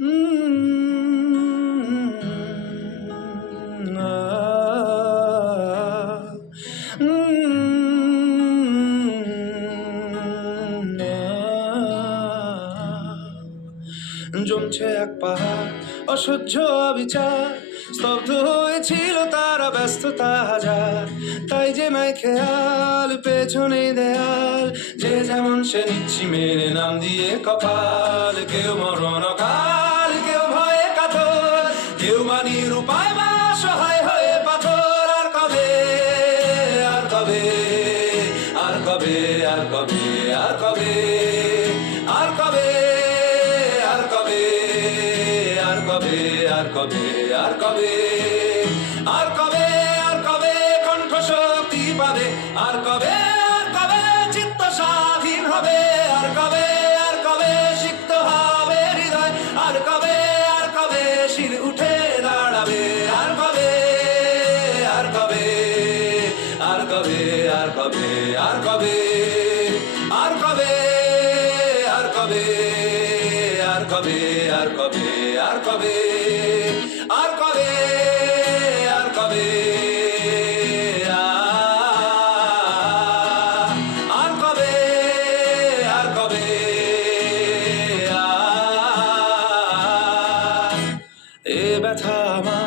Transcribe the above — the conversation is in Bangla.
জমছে এক পাহাড় অসহ্য অবিচার, স্তব্ধ হয়েছিল তারা ব্যস্ততা হাজার। তাই যে নাই খেয়াল পেছনে দেয়াল, যে যেমন সে নিচ্ছি মেরে নাম দিয়ে কপাল। কেউ মরণ কাল, কেউ ভয়ে কাতর, কেউ মানির উপায় বা সহায় হয়ে পাথর। আর কবে, আর কবে, আর কবে, আর কবে, আর কবে, আর কবে, আর কবে, আর কবে, আর কবে, আর কবে, আর কবে, আর কবে কণ্ঠ শক্তি পাবে, আর কবে, আর কবে চিত্ত স্বাধীন হবে, আর কবে, আর কবে সিক্ত হবে হৃদয়, আর কবে, আর কবে শির উঠে দাঁড়াবে, আর কবে, আর কবে, আর কবে, আর কবে, আর কবে, আর কবে, আর কবে, আর কবে, আর কবে, আর কবে, আর কবে, আর কবে, আর কবে, আর কবে, এ ব্যথা আমার